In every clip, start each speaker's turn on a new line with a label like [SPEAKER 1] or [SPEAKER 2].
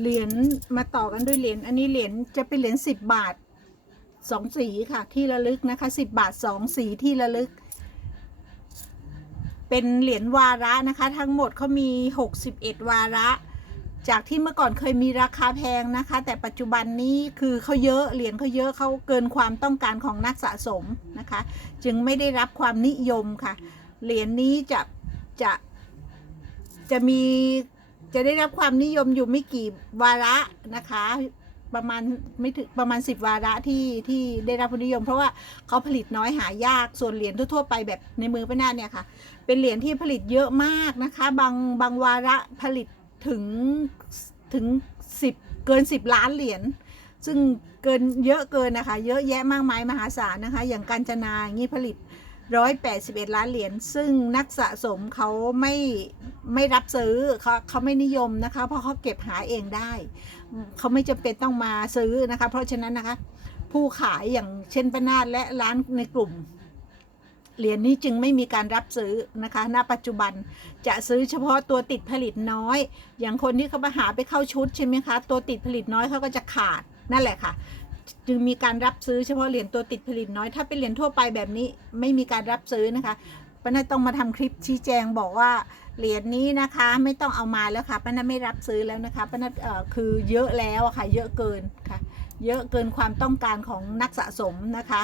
[SPEAKER 1] เหรียญมาต่อกันด้วยเหรียญอันนี้เหรียญจะเป็นเหรียญสิบบาทสองสีค่ะที่ระลึกนะคะสิบบาทสองสีที่ระลึก เป็นเหรียญวาระนะคะ ทั้งหมดเขามีหกสิบเอ็ดวาระ จากที่เมื่อก่อนเคยมีราคาแพงนะคะ แต่ปัจจุบันนี้คือเขาเยอะเหรียญเขาเยอะเขาเกินความต้องการของนักสะสมนะคะ จึงไม่ได้รับความนิยมค่ะ เหรียญนี้จะจะจะมี จะได้รับความนิยมอยู่ไม่กี่วาระนะคะ ประมาณไม่ถึงประมาณ 10 วาระที่ที่ได้รับความนิยม เพราะว่าเขาผลิตน้อยหายากส่วนเหรียญทั่วๆไปแบบในมือป้านาเนี่ยค่ะ เป็นเหรียญที่ผลิตเยอะมากนะคะ บางบางวาระผลิตถึงถึง 10 เกิน 10 ล้านเหรียญซึ่งเกินเยอะเกินนะคะ เยอะแยะมากมายมหาศาลนะคะ อย่างการจนาอย่างนี้ผลิต 181 ล้านเหรียญซึ่งนักสะสมเขาไม่ไม่รับซื้อเขาเขาไม่นิยมนะคะ เพราะเขาเก็บหาเองได้ เขาไม่จำเป็นต้องมาซื้อนะคะ เพราะฉะนั้นนะคะ ผู้ขายอย่างเช่นปนาดและร้านในกลุ่มเหรียญนี้จึงไม่มีการรับซื้อนะคะ ณ ปัจจุบันจะซื้อเฉพาะตัวติดผลิตน้อย อย่างคนที่เขามาหาไปเข้าชุดใช่ไหมคะ ตัวติดผลิตน้อยเขาก็จะขาดนั่นแหละค่ะ จึงมีการรับซื้อเฉพาะเหรียญตัวติดผลิตน้อย ถ้าเป็นเหรียญทั่วไปแบบนี้ไม่มีการรับซื้อนะคะป้านาต้องมาทำคลิปชี้แจงบอกว่าเหรียญนี้นะคะไม่ต้องเอามาแล้วค่ะป้านาไม่รับซื้อแล้วนะคะป้านาเอ่อคือเยอะแล้วอะค่ะเยอะเกินค่ะ เยอะเกินความต้องการของนักสะสมนะคะ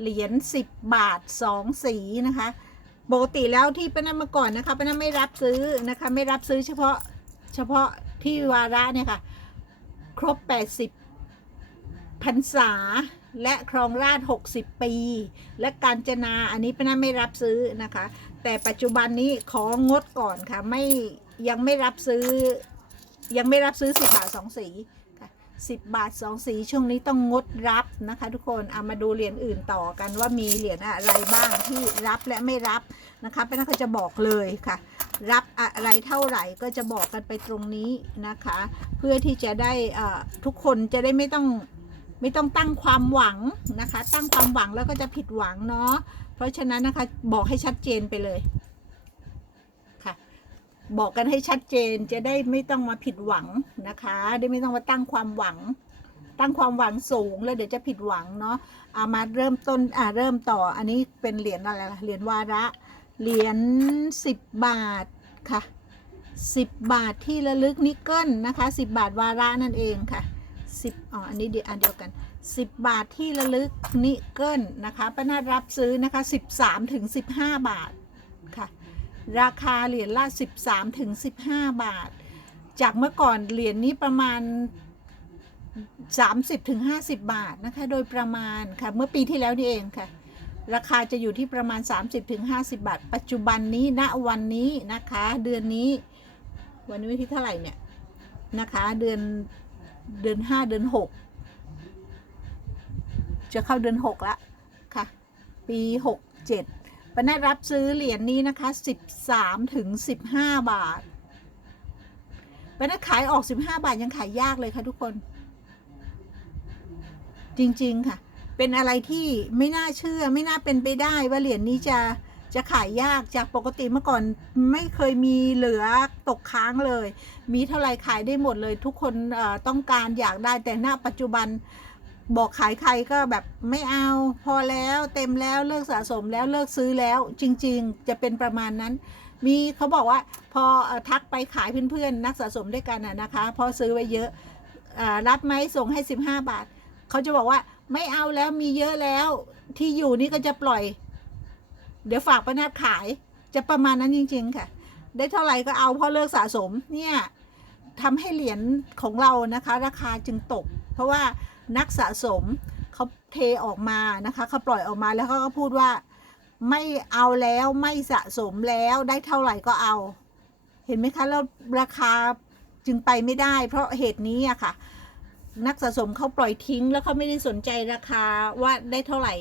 [SPEAKER 1] เหรียญ10 บาท 2 สีนะคะปกติแล้วที่ป้านามื่อก่อนนะคะป้านาไม่รับซื้อนะคะ ไม่รับซื้อเฉพาะเฉพาะที่วาระเนี่ยค่ะ ครบ 80 พรรษาและครองราช 60 ปี และการจนาอันนี้ป้านาไม่รับซื้อนะคะ แต่ปัจจุบันนี้ของดก่อนค่ะไม่ยังไม่รับซื้อ ยังไม่รับซื้อ 10 บาท 2 สีค่ะ10บาท2สีช่วงนี้ต้องงดรับนะคะ ทุกคนเอามาดูเหรียญอื่นต่อกันว่ามีเหรียญอะไรบ้างที่รับและไม่รับนะคะป้านาก็จะบอกเลยค่ะ รับอะไรเท่าไหร่ก็จะบอกกันไปตรงนี้นะคะ เพื่อที่จะได้ทุกคนจะได้ไม่ต้อง ไม่ต้องตั้งความหวังนะคะ ตั้งความหวังแล้วก็จะผิดหวังเนาะเพราะฉะนั้นนะคะบอกให้ชัดเจนไปเลยค่ะ บอกกันให้ชัดเจนจะได้ไม่ต้องมาผิดหวังนะคะ ได้ไม่ต้องมาตั้งความหวัง ตั้งความหวังสูงแล้วเดี๋ยวจะผิดหวังเนาะเอามาเริ่มต้นอ่าเริ่มต่ออันนี้เป็นเหรียญอะไรล่ะเหรียญวาระเหรียญสิบบาทค่ะสิบบาทที่ระลึกนิกเกิลนะคะสิบบาทวาระนั่นเองค่ะ สิบอ๋ออันนี้เดียวอันเดียวกันสิบบาทที่ระลึกนิกเกิลนะคะป้านารับซื้อนะคะสิบสามถึงสิบห้าบาทค่ะ ราคาเหรียญละสิบสามถึงสิบห้าบาท จากเมื่อก่อนเหรียญนี้ประมาณ 30ถึง50 บาทนะคะ โดยประมาณค่ะ เมื่อปีที่แล้วนี่เองค่ะ ราคาจะอยู่ที่ประมาณ 30ถึง50 บาท ปัจจุบันนี้ณวันนี้นะคะ เดือนนี้ วันนี้วันที่เท่าไหร่เนี่ยนะคะ เดือน เดือน5เดือน6จะเข้าเดือน6ละค่ะ ปี67ปนัดรับซื้อเหรียญนี้นะคะ13ถึง15บห้าบาทปนัดขายออก15บาทยังขายยากเลยค่ะทุกคน จริง ๆ ค่ะ เป็นอะไรที่ไม่น่าเชื่อไม่น่าเป็นไปได้ว่าเหรียญนี้จะ จะขายยากจากปกติเมื่อก่อนไม่เคยมีเหลือตกค้างเลย มีเท่าไรขายได้หมดเลย ทุกคนต้องการอยากได้แต่ณปัจจุบันบอกขายใครก็แบบไม่เอาพอแล้วเต็มแล้วเลิกสะสมแล้วเลิกซื้อแล้วจริงๆ จะเป็นประมาณนั้น มีเขาบอกว่าพอทักไปขายเพื่อนๆ นักสะสมด้วยกันนะคะ พอซื้อไว้เยอะรับไหมส่งให้ 15 บาท เขาจะบอกว่าไม่เอาแล้วมีเยอะแล้วที่อยู่นี่ก็จะปล่อย เดี๋ยวฝากป้านาดขาย จะประมาณนั้นจริง ๆ ค่ะ ได้เท่าไหร่ก็เอาเพราะเลิกสะสมเนี่ยทำให้เหรียญของเรานะคะ ราคาจึงตก เพราะว่านักสะสมเขาเทออกมานะคะเขาปล่อยออกมาแล้วเขาก็พูดว่าไม่เอาแล้วไม่สะสมแล้วได้เท่าไหร่ก็เอา เห็นไหมคะแล้วราคาจึงไปไม่ได้ เพราะเหตุนี้อะค่ะ นักสะสมเขาปล่อยทิ้งแล้วเขาไม่ได้สนใจราคาว่าได้เท่าไหร่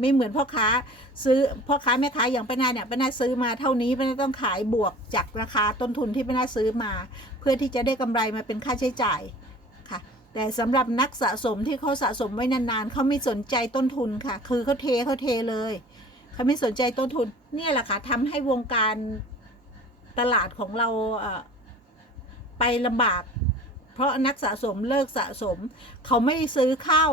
[SPEAKER 1] ไม่เหมือนพ่อค้าซื้อพ่อค้าแม่ค้าอย่างป้านาเนี่ยป้านาซื้อมาเท่านี้ป้านาต้องขายบวกจากราคาต้นทุนที่ป้านาซื้อมา เพื่อที่จะได้กำไรมาเป็นค่าใช้จ่ายค่ะ แต่สำหรับนักสะสมที่เขาสะสมไว้นานๆเขาไม่สนใจต้นทุนค่ะ คือเขาเทเขาเทเลยเขาไม่สนใจต้นทุนเนี่ยแหละค่ะทำให้วงการตลาดของเราไปลำบาก เพราะนักสะสมเลิกสะสม เขาไม่ซื้อเข้า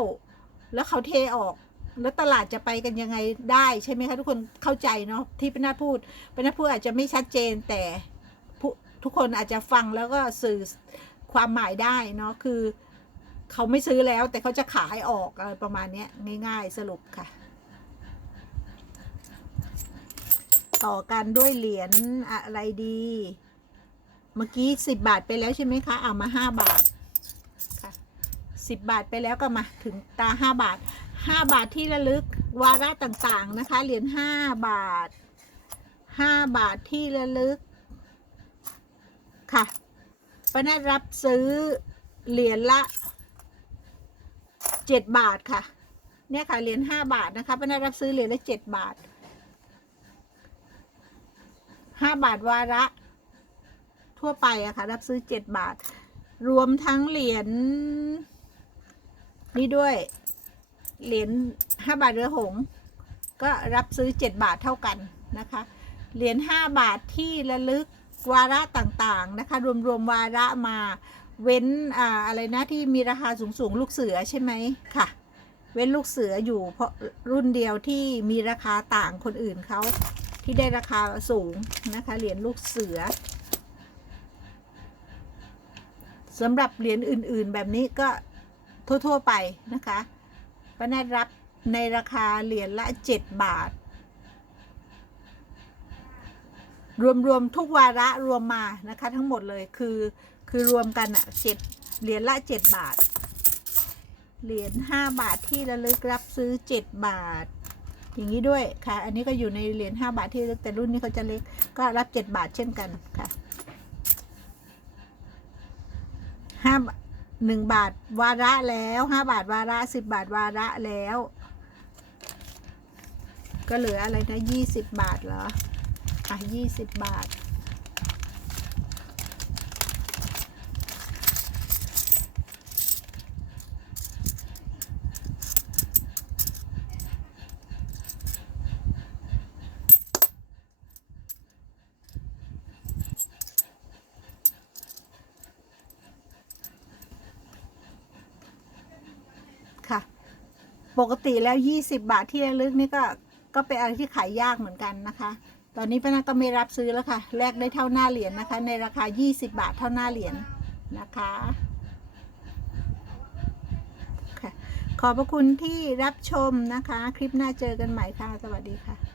[SPEAKER 1] แล้วเขาเทออก แล้วตลาดจะไปกันยังไงได้ใช่ไหมคะทุกคนเข้าใจเนาะที่เป็นน้าพูดเป็นน้าพูดอาจจะไม่ชัดเจนแต่ทุกคนอาจจะฟังแล้วก็สื่อความหมายได้เนาะคือเขาไม่ซื้อแล้วแต่เขาจะขายออกอะไรประมาณนี้ง่าย ๆ สรุปค่ะ ต่อกันด้วยเหรียญอะไรดี เมื่อกี้สิบบาทไปแล้วใช่ไหมคะเอามาห้าบาทค่ะสิบบาทไปแล้วก็มาถึงตาห้าบาท ห้าบาทที่ระลึกวาระต่างๆนะคะ เหรียญห้าบาทห้าบาทที่ระลึก ค่ะป้านัดรับซื้อเหรียญละเจ็ดบาทค่ะ เนี่ยค่ะเหรียญห้าบาทนะคะป้านัดรับซื้อเหรียญละเจ็ดบาทห้าบาทวาระ ทั่วไปอะค่ะ รับซื้อเจ็ดบาท รวมทั้งเหรียญนี่ด้วย เหรียญห้าบาทเรือหง ก็รับซื้อเจ็ดบาทเท่ากันนะคะ เหรียญห้าบาทที่ระลึกวาระต่างๆนะคะ รวมๆวาระมาเว้นอ่าอะไรนะที่มีราคาสูงๆลูกเสือใช่ไหมค่ะ เว้นลูกเสืออยู่เพราะรุ่นเดียวที่มีราคาต่างคนอื่นเขาที่ได้ราคาสูงนะคะเหรียญลูกเสือสำหรับเหรียญอื่นๆแบบนี้ก็ทั่วๆไปนะคะ ป้าแนดรับในราคาเหรียญละ 7 บาท รวมๆทุกวาระรวมมานะคะ ทั้งหมดเลยคือคือรวมกันอะเจ็ดเหรียญละ7บาท เหรียญ5บาทที่ระลึกรับซื้อ7บาท อย่างนี้ด้วยค่ะ อันนี้ก็อยู่ในเหรียญ5บาทที่ระลึกแต่รุ่นนี้เขาจะเล็กก็รับ7บาทเช่นกันค่ะห้า หนึ่งบาทวาระแล้วห้าบาทวาระสิบบาทวาระแล้ว ก็เหลืออะไรนะยี่สิบบาทเหรอ อะยี่สิบบาท ค่ะ ปกติแล้ว 20 บาทที่ระลึกนี่ก็ก็เป็นอะไรที่ขายยากเหมือนกันนะคะ ตอนนี้ป้านาก็ไม่รับซื้อแล้วค่ะ แลกได้เท่าหน้าเหรียญนะคะ ในราคา 20 บาทเท่าหน้าเหรียญนะคะค่ะขอบพระคุณที่รับชมนะคะ คลิปหน้าเจอกันใหม่ค่ะ สวัสดีค่ะ